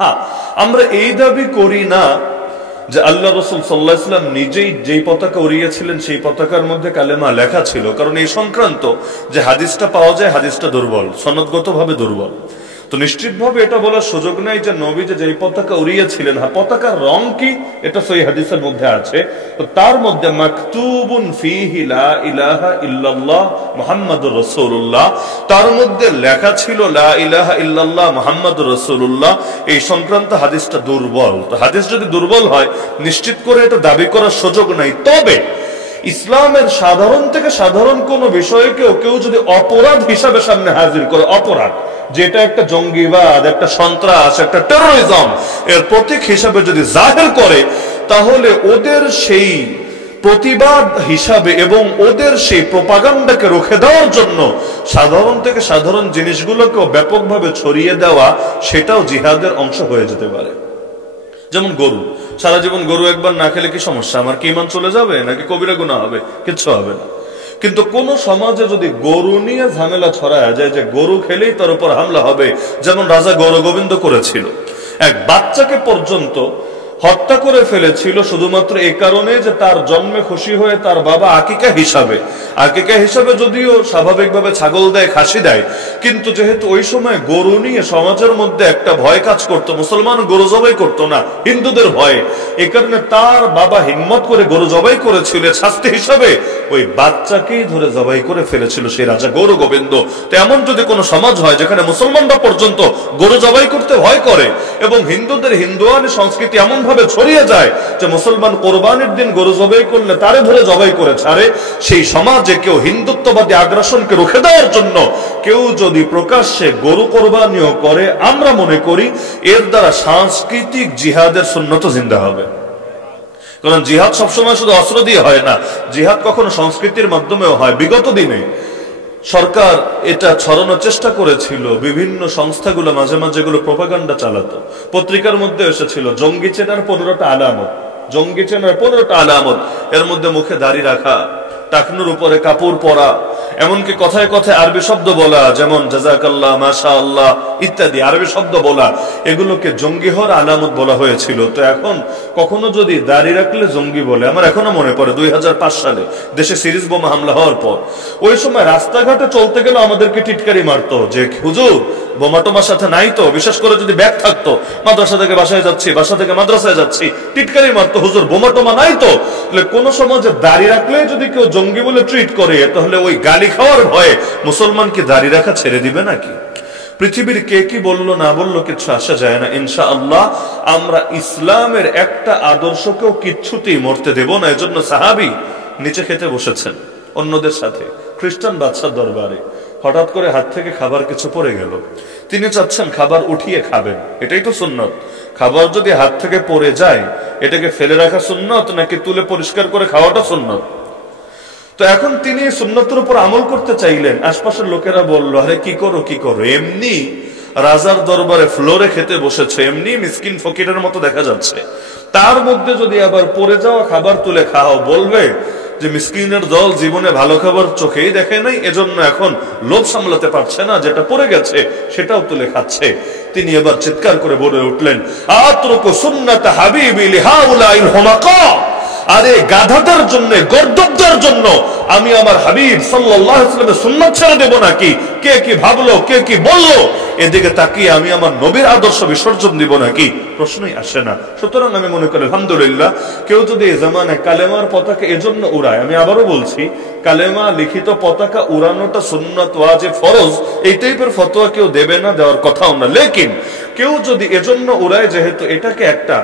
হ্যাঁ, আমরা এই দাবি করি না যে আল্লাহ রাসূল সাল্লাল্লাহু আলাইহি ওয়াসাল্লাম নিজেই যেই পতাকা উড়িয়েছিলেন সেই পতাকার মধ্যে কালেমা লেখা ছিল, কারণ এই সংক্রান্ত যে হাদিসটা পাওয়া যায় হাদিসটা দুর্বল, সনদগতভাবে দুর্বল। তো নিশ্চিতভাবে এটা বলার সুযোগ নাই যে নবী যেই পতাকা উড়িয়েছিলেন, হ্যাঁ পতাকার রং কি এটা সহিহ হাদিসের মধ্যে আছে। তো তার মধ্যে মাকতুবুন ফিহি লা ইলাহা ইল্লাল্লাহ মুহাম্মাদুর রাসূলুল্লাহ, তার মধ্যে লেখা ছিল লা ইলাহা ইল্লাল্লাহ মুহাম্মাদুর রাসূলুল্লাহ। এই সংক্রান্ত হাদিসটা দুর্বল। তো হাদিস যদি দুর্বল হয় নিশ্চিত করে এটা দাবি করার সুযোগ নাই। তবে ইসলামের সাধারণ থেকে সাধারণ কোন বিষয়কেও কেউ যদি অপরাধ হিসাবে সামনে হাজির করে, অপরাধ যেটা একটা জঙ্গিবাদ, একটা সন্ত্রাস, একটা টেরোরিজম এর প্রতীক হিসাবে যদি জাহির করে, তাহলে ওদের সেই প্রতিবাদ হিসাবে এবং ওদের সেই প্রোপাগান্ডাকে রুখে দেওয়ার জন্য সাধারণ থেকে সাধারণ জিনিসগুলোকেও ব্যাপকভাবে ছড়িয়ে দেওয়া, সেটাও জিহাদের অংশ হয়ে যেতে পারে। যেমন গরু, সারা জীবন গরু একবার না খেলে কি সমস্যা? আমার কি ঈমান চলে যাবে নাকি কবিরা গুনাহ হবে? কিচ্ছু হবে না। কিন্তু কোন সমাজে যদি গরু নিয়ে ঝামেলা ছড়ায় যায় যে গরু খেলেই তার উপর হামলা হবে, যেমন রাজা গৌরগোবিন্দ করেছিল, এক বাচ্চাকে পর্যন্ত হত্যা করে ফেলেছিল শুধুমাত্র এই কারণে যে তার জন্মে খুশি হয়ে তার বাবা আকিকা হিসাবে যদিও স্বাভাবিকভাবে ছাগল দেয়, খাসি দেয়, কিন্তু যেহেতু ওই সময় গরু নিয়ে সমাজের মধ্যে একটা ভয় কাজ করতো, মুসলমান গরু জবাই করতো না হিন্দুদের ভয়ে, এই কারণে তার বাবা হিম্মত করে গরু জবাই করেছিল, শাস্তি হিসাবে ওই বাচ্চাকেই ধরে জবাই করে ফেলেছিল সেই রাজা গৌরগোবিন্দ। তো এমন যদি কোনো সমাজ হয় যেখানে মুসলমানরা পর্যন্ত গরু জবাই করতে ভয় করে এবং হিন্দুদের হিন্দুয়ানি সংস্কৃতি এমন ভাবে ছড়িয়ে যায় যে মুসলমান কোরবানির দিন গরু জবাই করলে তারে ধরে জবাই করে ছাড়ে, সেই সমাজে কেউ হিন্দুত্ববাদী আগ্রাসনকে রুখে দেওয়ার জন্য কেউ যদি প্রকাশ্যে গরু কোরবানিও করে, আমরা মনে করি এর দ্বারা সাংস্কৃতিক জিহাদের সুন্নত জিন্দা হবে। কারণ জিহাদ সবসময় শুধু অস্ত্র দিয়ে হয় না, জিহাদ কখনো সংস্কৃতির মাধ্যমেও হয়। বিগত দিনে সরকার এটা ছড়ানোর চেষ্টা করেছিল, বিভিন্ন সংস্থাগুলো মাঝে মাঝে যেগুলো প্রোপাগান্ডা চালাতো, পত্রিকার মধ্যে এসেছিল জঙ্গি চেনার 15টা আলামত, জঙ্গি চেনার 15টা আলামত, এর মধ্যে মুখে দাড়ি রাখা, টাকনুর উপরে কাপড় পরা, এমনকি কথায় কথায় আরবি শব্দ বলা, যেমন জাযাকাল্লাহ, মাশাআল্লাহ ইত্যাদি আরবি শব্দ বলা, এগুলোকে জঙ্গি হওয়ার আলামত বলা হয়েছিল। তো এখন কখনো যদি দাড়ি রাখলে জঙ্গি বলে, আমার এখনো মনে পড়ে 2005 সালে দেশে সিরিজ বোমা হামলা হওয়ার পর ওই সময় রাস্তাঘাটে চলতে গেলে আমাদেরকে টিটকারি মারতো যে হুজুর বোমা টোমার সাথে নাই তো, বিশেষ করে যদি ব্যাগ থাকতো, মাদ্রাসা থেকে বাসায় যাচ্ছি, বাসা থেকে মাদ্রাসায় যাচ্ছি, টিটকারি মারতো, হুজুর বোমা টোমা নাই তো। কোন সমাজে দাড়ি রাখলে যদি কেউ জঙ্গি বলে ট্রিট করে, তাহলে ওই গালি খাওয়ার ভয়ে মুসলমান কি দাড়ি রাখা ছেড়ে দিবে নাকি? পৃথিবীর কে কি বললো না বললো কিছু আসা যায় না। ইনশাআল্লাহ আমরা ইসলামের একটা আদর্শকেও কিচ্ছুতেই মরতে দেব না। এজন্য সাহাবী নিচে খেতে বসেছেন অন্যদের সাথে খ্রিস্টান বাদশার দরবারে, হঠাৎ করে হাত থেকে খাবার কিছু পড়ে গেল, তিনি চাচ্ছেন খাবার উঠিয়ে খাবেন, এটাই তো সুন্নত। খাবার যদি হাত থেকে পড়ে যায় এটাকে ফেলে রাখা সুন্নত নাকি তুলে পরিষ্কার করে খাওয়াটা সুন্নত? তো এখন তিনি সুন্নতের উপর আমল করতে চাইলেন, আশপাশের লোকেরা বলল আরে কি করো কি করো, এমনি রাজার দরবারে ফ্লোরে খেতে বসেছে, এমনি মিসকিন ফকিরের মতো দেখা যাচ্ছে, তার মধ্যে যদি আবার পড়ে যাওয়া খাবার তুলে খাও, বলবে যে মিসকিনের দল জীবনে ভালো খাবার চোখেই দেখে নাই, এজন্য এখন লোভ সামলাতে পারছে না, যেটা পড়ে গেছে সেটাও তুলে খাচ্ছে। তিনি এবার চিৎকার করে বলে উঠলেন, আতরুকু সুন্নাত হাবিবি লিহাউলাইল হুমাকা, আরে গাধাদের জন্য, গর্দবদের জন্য আমি আমার হাবিব সাল্লাল্লাহু আলাইহি ওয়াসাল্লামের সুন্নাত ছেড়ে দেব নাকি? কে কি ভাবলো, কে কি বললো, এদিকে তাকিয়ে আমি আমার নবীর আদর্শ বিসর্জন দিব নাকি? প্রশ্নই আসে না। সুতরাং আমি মনে করি আলহামদুলিল্লাহ, কেউ যদি এই জামানায় কালেমার পতাকা এজন্য উড়ায়, আমি আবারও বলছি কালেমা লিখিত পতাকা উড়ানোটা সুন্নাত, ওয়াজিব, ফরজ, এই টাইপের ফতোয়া কেউ দেবে না, দেওয়ার কথাও না। লেকিন কেউ যদি এজন্য উড়ায় যেহেতু এটাকে একটা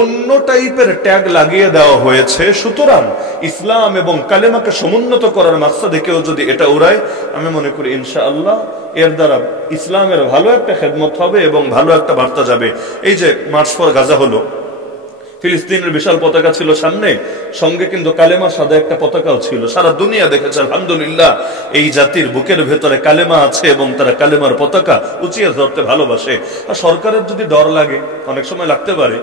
অন্য টাইপের ট্যাগ লাগিয়ে দেওয়া হয়েছে, সুতরাং ইসলাম এবং কালেমাকে সমুন্নত করার মাকসাদে কেউ যদি এটা উড়ায়, আমি মনে করি ইনশাআল্লাহ এর দ্বারা ইসলামের ভালো একটা খেদমত হবে এবং ভালো একটা বার্তা যাবে। এই যে মার্চ ফর গাজা হলো, ফিলিস্তিনের বিশাল পতাকা ছিল সামনে, সঙ্গে কিন্তু কালেমা সাদা একটা পতাকাও ছিল। সারা দুনিয়া দেখেছে আলহামদুলিল্লাহ এই জাতির বুকের ভেতরে কালেমা আছে এবং তারা কালেমার পতাকা উঁচিয়ে ধরতে ভালোবাসে। আর সরকারের যদি ডর লাগে, অনেক সময় লাগতে পারে,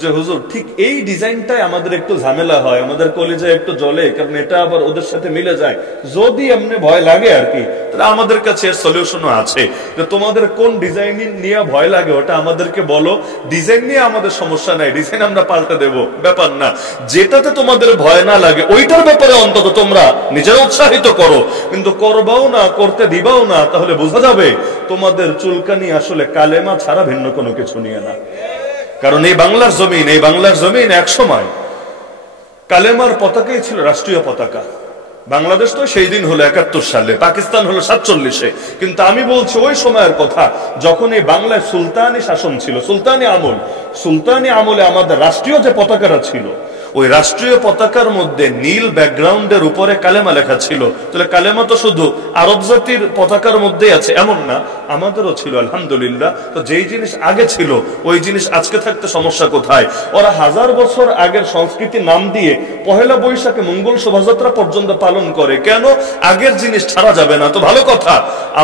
যে হুজুর ঠিক এই ডিজাইনটাই আমাদের একটু ঝামেলা হয়, আমাদের কলিজায় একটু জ্বলে, কারণ এটা আবার ওদের সাথে মিলে যায়। যদি এমনি ভয় লাগে আর কি, তাহলে আমাদের কাছে এর সলিউশনও আছে, যে তোমাদের কোন ডিজাইন নিয়ে ভয় লাগে ওটা আমাদেরকে বলো, ডিজাইন নিয়ে আমাদের সমস্যা নাই, ডিজাইন আমরা পাল্টে দেব, ব্যাপার না। যেটাতে তোমাদের ভয় না লাগে ওইটার ব্যাপারে অন্তত তোমরা নিজেরা উৎসাহিত করো, কিন্তু করবাও না, করতে দিবাও না, তাহলে বোঝা যাবে তোমাদের চুলকানি আসলে কালেমা ছাড়া ভিন্ন কোনো কিছু নিয়ে না। কারণ এই বাংলার জমিন এক সময় কালেমার পতাকাই ছিল রাষ্ট্রীয় পতাকা। বাংলাদেশ তো সেই দিন হলো 71 সালে, পাকিস্তান হলো 47-এ, কিন্তু আমি বলছি ওই সময়ের কথা যখন এই বাংলায় সুলতানি শাসন ছিল, সুলতানি আমলে আমাদের রাষ্ট্রীয় যে পতাকাটা ছিল, ওই রাষ্ট্রীয় পতাকার মধ্যে নীল ব্যাকগ্রাউন্ডের উপরে কালেমা লেখা ছিল। তাহলে কালেমা তো শুধু আরব জাতির পতাকার মধ্যেই আছে এমন না, আমাদেরও ছিল আলহামদুলিল্লাহ। তো যেই জিনিস আগে ছিল ওই জিনিস আজকে থাকতে সমস্যা কোথায়? ওরা 1000 বছর আগের সংস্কৃতি নাম দিয়ে পহেলা বৈশাখে মঙ্গল শোভাযাত্রা পর্যন্ত পালন করে, কেন? আগের জিনিস ছাড়া যাবে না, তো ভালো কথা,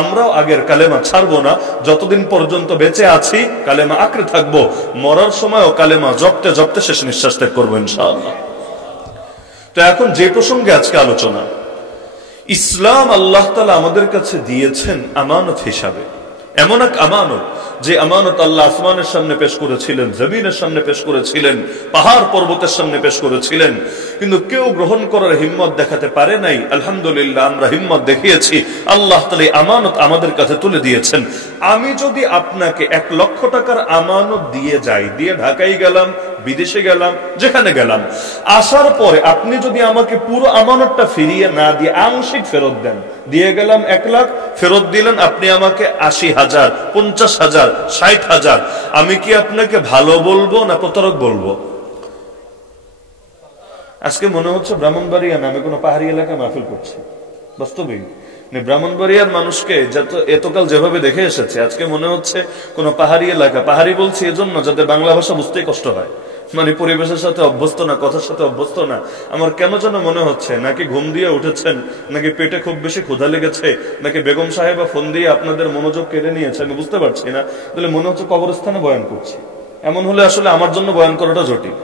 আমরাও আগের কালেমা ছাড়বো না। যতদিন পর্যন্ত বেঁচে আছি কালেমা আঁকড়ে থাকবো, মরার সময়ও কালেমা জপতে জপতে শেষ নিঃশ্বাস ত্যাগ করবো ইনশাআল্লাহ। তো এখন যে প্রসঙ্গে আজকে আলোচনা, ইসলাম আল্লাহ তাআলা আমাদের কাছে দিয়েছেন আমানত হিসাবে, এমন এক আমানত যে আমানত আল্লাহ আসমানের সামনে পেশ করেছিলেন, জমিনের সামনে পেশ করেছিলেন, পাহাড় পর্বতের সামনে পেশ করেছিলেন, কিন্তু কেউ গ্রহণ করার হিম্মত দেখাতে পারে নাই। আলহামদুলিল্লাহ আমরা হিম্মত দেখিয়েছি, আল্লাহ তাআলা আমানত আমাদের কাছে তুলে দিয়েছেন। আমি যদি আপনাকে 1 লক্ষ টাকার আমানত দিয়ে যাই, দিয়ে ঢাকায় গেলাম, বিদেশে গেলাম, যেখানে গেলাম, আসার পরে আপনি যদি আমাকে পুরো আমানতটা ফিরিয়ে না দিয়ে আংশিক ফেরত দেন, দিয়ে গেলাম 1 লাখ, ফেরত দিলেন আপনি আমাকে 80,000, 50,000, 60,000, আমি কি আপনাকে ভালো বলবো না প্রতারক বলবো? আজকে মনে হচ্ছে ব্রাহ্মণবাড়িয়া নামে কোনো পাহাড়ি এলাকায় মাহফিল করছে। বাস্তবিক ব্রাহ্মণবাড়িয়ার মানুষকে এতকাল যেভাবে দেখে এসেছে, আজকে মনে হচ্ছে কোন পাহাড়ি এলাকা। পাহাড়ি বলছি এজন্য যাদের বাংলা ভাষা বুঝতেই কষ্ট হয়, মানে পরিবেশের সাথে অভ্যস্ত না, কথার সাথে অভ্যস্ত না। আমার কেন যেন মনে হচ্ছে নাকি ঘুম দিয়ে উঠেছেন, নাকি পেটে খুব বেশি ক্ষুধা লেগেছে, নাকি বেগম সাহেবা ফোন দিয়ে আপনাদের মনোযোগ কেড়ে নিয়েছে, আমি বুঝতে পারছি না। তাহলে মনে হচ্ছে কবরস্থানে বয়ান করছি। এমন হলে আসলে আমার জন্য বয়ান করাটা জটিল,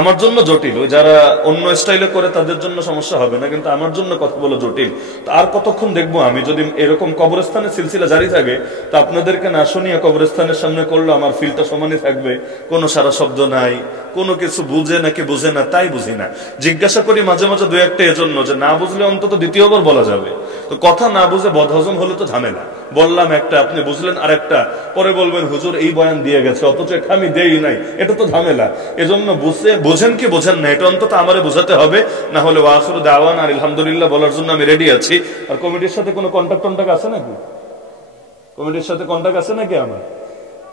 আমার জন্য জটিল। ওই যারা অন্য স্টাইলে করে তাদের জন্য সমস্যা হবে না, কিন্তু আমার জন্য কথা বলা জটিল। তো আর কতক্ষণ দেখবো আমি, যদি এরকম কবরস্থানের সিলসিলা জারি থাকে, তো আপনাদেরকে না শুনিয়ে কবরস্থানের সামনে করলে আমার ফিলটা সমানই থাকবে, কোনো সারা শব্দ নাই, কোনো কিছু বুঝে নাকি বুঝে না তাই বুঝি না। জিজ্ঞাসা করি মাঝে মাঝে 2-1টা এজন্য, যে না বুঝলে অন্তত দ্বিতীয়বার বলা যাবে। তো কথা না বুঝে বদহজম হলে তো ঝামেলা। বললাম একটা, আপনি বুঝলেন আরেকটা, পরে বলবেন হুজুর এই বয়ান দিয়ে গেছে অথচ এটা আমি দেই নাই, এটা তো ঝামেলা। এজন্য বোঝেন কি বোঝেন না, এটা অন্তত আমারে বোঝাতে হবে। না হলে ওয়াখিরু দাওয়ানা আলহামদুলিল্লাহ বলার জন্য আমি রেডি আছি। আর কমিটির সাথে কোনো কন্টাক্ট আছে নাকি? কমিটির সাথে কন্টাক্ট আছে নাকি আমার?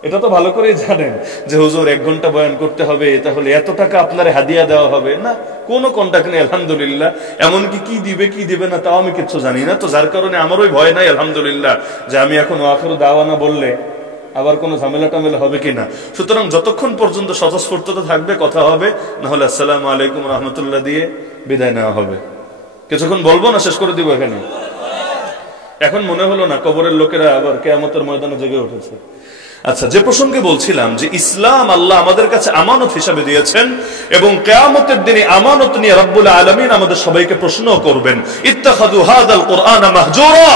এটা তো ভালো করেই জানেন যে হুজুর 1 ঘন্টা বয়ান করতে হবে, তাহলে এত টাকা আপনার হাদিয়া দেওয়া হবে না, কোনো কন্টাক্ট নেই আলহামদুলিল্লাহ। এমনকি কি দিবে কি দিবে না তাও আমি কিছু জানি না। তো যার কারণে আমারই ভয় নাই আলহামদুলিল্লাহ, যে আমি এখন ওয়াখিরু দাওয়ানা বললে আবার কোনো ঝামেলা টামেলা হবে কিনা। সুতরাং যতক্ষণ পর্যন্ত স্বতঃস্ফূর্ততা থাকবে কথা হবে, না হলে আসসালামু আলাইকুম রহমতুল্লাহ দিয়ে বিদায় নেওয়া হবে। কিছুক্ষণ বলবো না শেষ করে দিব এখানে। এখন মনে হলো না কবরের লোকেরা আবার কিয়ামতের ময়দানে জেগে উঠেছে। আচ্ছা, যে প্রসঙ্গে বলছিলাম যে ইসলাম আল্লাহ আমাদের কাছে আমানত হিসাবে দিয়েছেন, এবং কিয়ামতের দিনে আমানত নিয়ে রব্বুল আলামিন আমাদের সবাইকে প্রশ্ন করবেন। ইত্তাখাযু হাযাল কুরআনা মাহজুরা,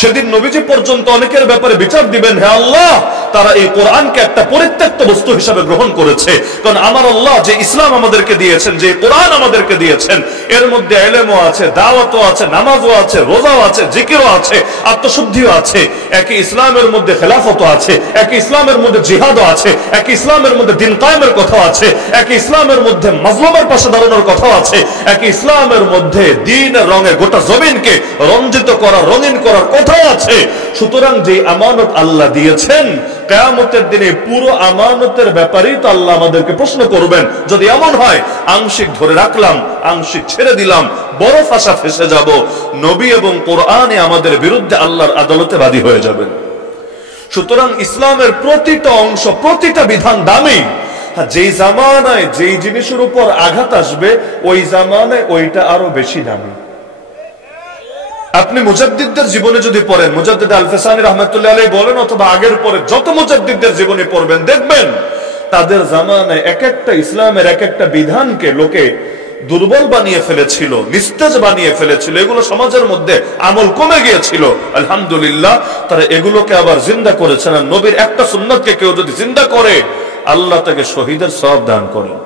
সেদিন নবীজি পর্যন্ত অনেকের ব্যাপারে বিচার দিবেন, হে আল্লাহ তারা এই কোরআনকে একটা পরিত্যক্ত বস্তু হিসাবে গ্রহণ করেছে। কারণ আমার আল্লাহ যে ইসলাম আমাদেরকে দিয়েছেন, যে কোরআন আমাদেরকে দিয়েছেন, এর মধ্যে ইলমও আছে, দাওয়াতও আছে, নামাজও আছে, রোজাও আছে, জিকিরও আছে, আত্মশুদ্ধিও আছে। একই ইসলামের মধ্যে খেলাফতও আছে, একই ইসলামের মধ্যে জিহাদও আছে, একই ইসলামের মধ্যে দিন কায়েমের কথাও আছে, একই ইসলামের মধ্যে মাজলুমের পাশে দাঁড়ানোর কথাও আছে, একই ইসলামের মধ্যে দ্বীনের রঙে গোটা জমিনকে রঞ্জিত করা, রঙিন করার কথাও আছে। সুতরাং যে আমানত আল্লাহ দিয়েছেন, কিয়ামতের দিনে পুরো আমানতের ব্যাপারেই তো আল্লাহ আমাদেরকে প্রশ্ন করবেন। যদি এমন হয় আংশিক ধরে রাখলাম, আংশিক ছেড়ে দিলাম, বড় ফাঁসা ফেসে যাব, নবী এবং কোরআনে আমাদের বিরুদ্ধে আল্লাহর আদালতে বাদী হয়ে যাবেন। সুতরাং ইসলামের প্রতিটা অংশ, প্রতিটা বিধান দামি। যেই জামানায় যেই জিনিসের উপর আঘাত আসবে, ওই জামানায় ওইটা আরো বেশি দামি। আপনি মুজাদ্দিদদের জীবনে যদি পড়েন, মুজাদ্দিদ আল ফেসানি রাহমাতুল্লাহ আলাইহি বলেন, অথবা আগের পরে যত মুজাদ্দিদদের জীবনে পড়বেন, দেখবেন তাদের জামানায় এক একটা ইসলামের এক একটা বিধানকে লোকে দুর্বল বানিয়ে ফেলেছিল, নিস্তেজ বানিয়ে ফেলেছিল, এগুলো সমাজের মধ্যে আমল কমে গিয়েছিল। আলহামদুলিল্লাহ তারা এগুলোকে আবার জিন্দা করেছেন। আর নবীর একটা সুন্নাতকে কেউ যদি জিন্দা করে, আল্লাহ তাকে শহীদের সওয়াব দান করেন।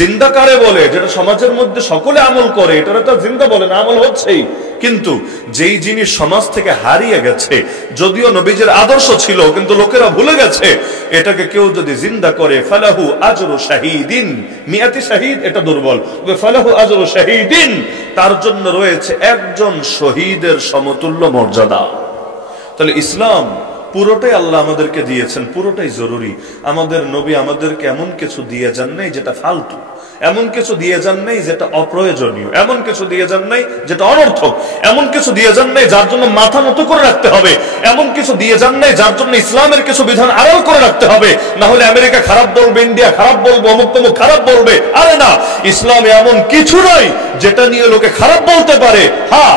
জিন্দা কারে বলে? যেটা সমাজের মধ্যে সকলে আমল করে, এটা তো জিন্দা বলে না, আমল হচ্ছেই। কিন্তু যেই জিনিস সমাজ থেকে হারিয়ে গেছে, যদিও নবীজির আদর্শ ছিল কিন্তু লোকেরা ভুলে গেছে, এটাকে কেউ যদি জিন্দা করে, ফালাহু আজরু শাহীদিন, মিয়াতি শাহীদ এটা দুর্বল, ফালাহু আজরু শাহীদিন, তার জন্য রয়েছে একজন শহীদের সমতুল্য মর্যাদা। তাহলে ইসলাম পুরোটাই আল্লাহ আমাদেরকে দিয়েছেন, পুরোটাই জরুরি। আমাদের নবী আমাদেরকে এমন কিছু দিয়ে যান নাই যেটা ফালতু, এমন কিছু দিয়ে যান নাই যেটা অপ্রয়োজনীয়, এমন কিছু দিয়ে যান নাই যেটা অনর্থক, এমন কিছু দিয়ে যান নাই যার জন্য মাথা নত করে রাখতে হবে, এমন কিছু দিয়ে যান নাই যার জন্য ইসলামের কিছু বিধান আড়াল করে রাখতে হবে। না হলে আমেরিকা খারাপ বলবে, ইন্ডিয়া খারাপ বলবে, অমুক তমুক খারাপ বলবে। আরে না, ইসলামে এমন কিছু নাই যেটা নিয়ে লোকে খারাপ বলতে পারে। হ্যাঁ,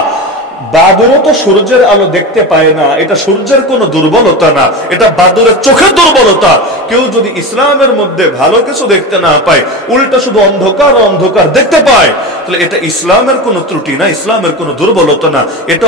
বাদুরও তো সূর্যের আলো দেখতে পায় না, এটা সূর্যের কোনো দুর্বলতা না, এটা বাদুরের চোখের দুর্বলতা। কেউ যদি ইসলামের মধ্যে ভালো কিছু দেখতে না পায়, উল্টা শুধু অন্ধকার অন্ধকার দেখতে পায়, তাহলে এটা ইসলামের কোনো ত্রুটি না, ইসলামের কোনো দুর্বলতা না, এটা